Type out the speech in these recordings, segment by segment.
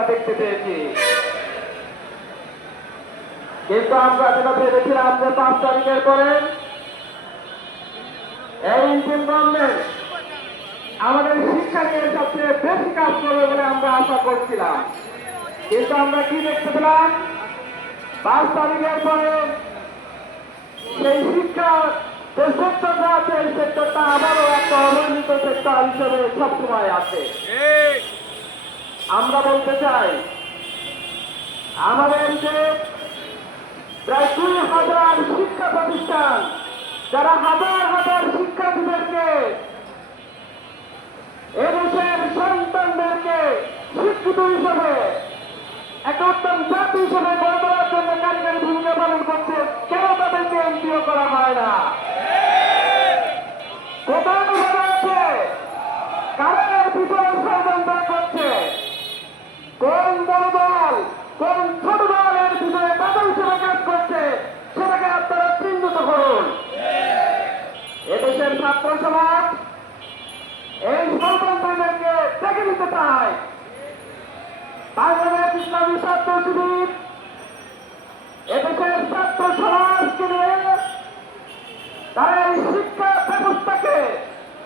আমরা দেখতে পেয়েছি। কিন্তু আমরা যেটা ভেবেছিলাম যে 5 তারিখের পরে এই ইন্ডিয়ান গভর্নমেন্ট আমাদের শিক্ষা নিয়ে সবচেয়ে বেশি কাজ করবে বলে আমরা আশা করছিলাম। কিন্তু আমরা কি দেখতে পেলাম, 5 তারিখের পরে সেই শিক্ষা যে সেক্টরটা আছে এই সেক্টরটা আবারও একটা অবহেলিত সেক্টর হিসেবে সবসময় আছে। আমরা বলতে চাই, আমাদের যে প্রায় 2000 শিক্ষা প্রতিষ্ঠান, যারা হাজার হাজার শিক্ষার্থীদেরকে এদেশের সন্তানদেরকে শিক্ষিত হিসেবে একটা উত্তম জাতি হিসেবে গড়ে তোলার জন্য কারিগরি ভূমিকা পালন করছে, কেন তাদেরকে এমপিও করা হয় না? কোথাও ভাবা আছে কারাগার পিছনে ষড়যন্ত্র করছে? কোন বড় দল, কোন ছোট দলের পিছনে তাদের হিসেবে কাজ করছে, সেটাকে আপনারা চিহ্নিত করুন। এদেশের ছাত্র সমাজ এই ষড়যন্ত্রীদেরকে দেখে নিতে চায়। বাংলাদেশ ইসলামী ছাত্র শিবির এদেশের ছাত্র সমাজকে নিয়ে তারা এই শিক্ষা ব্যবস্থাকে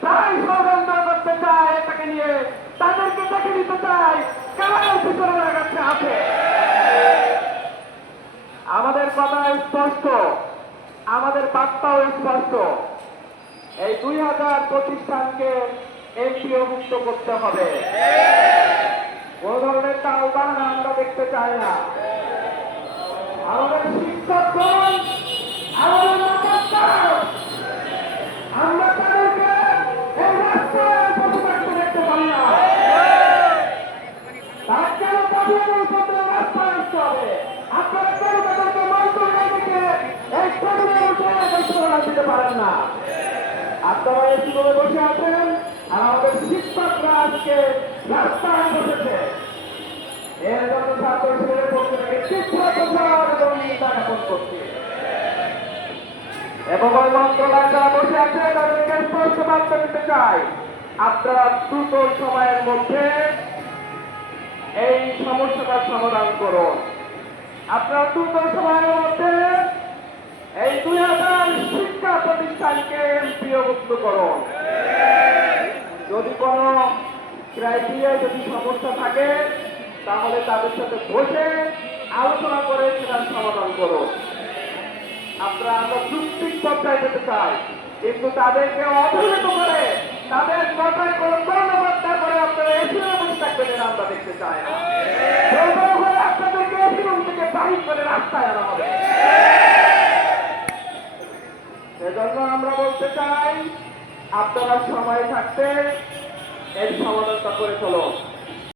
তারাই ষড়যন্ত্র করতে চায়, এটাকে নিয়ে তাদেরকে দেখে নিতে চায় কারা এর পিছনে লাগাচ্ছে আছে। আমাদের কথা স্পষ্ট, আমাদের বার্তাও স্পষ্ট। এই 2000 প্রতিষ্ঠানকে এমপিও মুক্ত করতে হবে। কোন ধরনের টাল বাহানা আমরা দেখতে চাই না। আমাদের শিক্ষকগণ, আমাদের মাতার, আমরা তাদেরকে এই রাস্তায় বসে থাকতে দেখতে পারি না। তার কেন পাঠিয়ে করতে রাস্তায় আসতে হবে? আপনারা কেন তাদেরকে মন্ত্রণালয় থেকে এই টেবিলে বসে ঘোষণা দিতে পারেন না? আপনারা এসি করে বসে আছেন আর আমাদের শিক্ষকরা আজকে রাস্তায় বসেছে। এর জন্য ছাত্র শিবিরের পক্ষ থেকে তীব্র প্রচার এবং নিন্দা জ্ঞাপন করছি। এবং ওই মন্ত্রণালয় যারা বসে আছে তাদেরকে স্পষ্ট বার্তা দিতে চাই, আপনারা দ্রুত সময়ের মধ্যে এই সমস্যাটার সমাধান করুন। আপনারা দ্রুত সময়ের মধ্যে এই 2000 শিক্ষা প্রতিষ্ঠানকে এমপিও মুক্ত করুন। যদি কোনো ক্রাইটেরিয়ায় যদি সমস্যা থাকে তাহলে তাদের সাথে বসে আলোচনা করে সেটার সমাধান করুন। আমরা যুক্তিক পর্যায়ে যেতে চাই, কিন্তু তাদেরকে অবহেলিত করে তাদের কথায় কোনো কর্মকর্তা করে আপনারা এসি বসে থাকবেন, এটা আমরা দেখতে চাই না। আপনাদেরকে এসি রুম থেকে বাহির করে রাস্তায় আনা হবে। সেজন্য আমরা বলতে চাই, আপনারা সময় থাকতে এর সমাধানটা করে চলুন।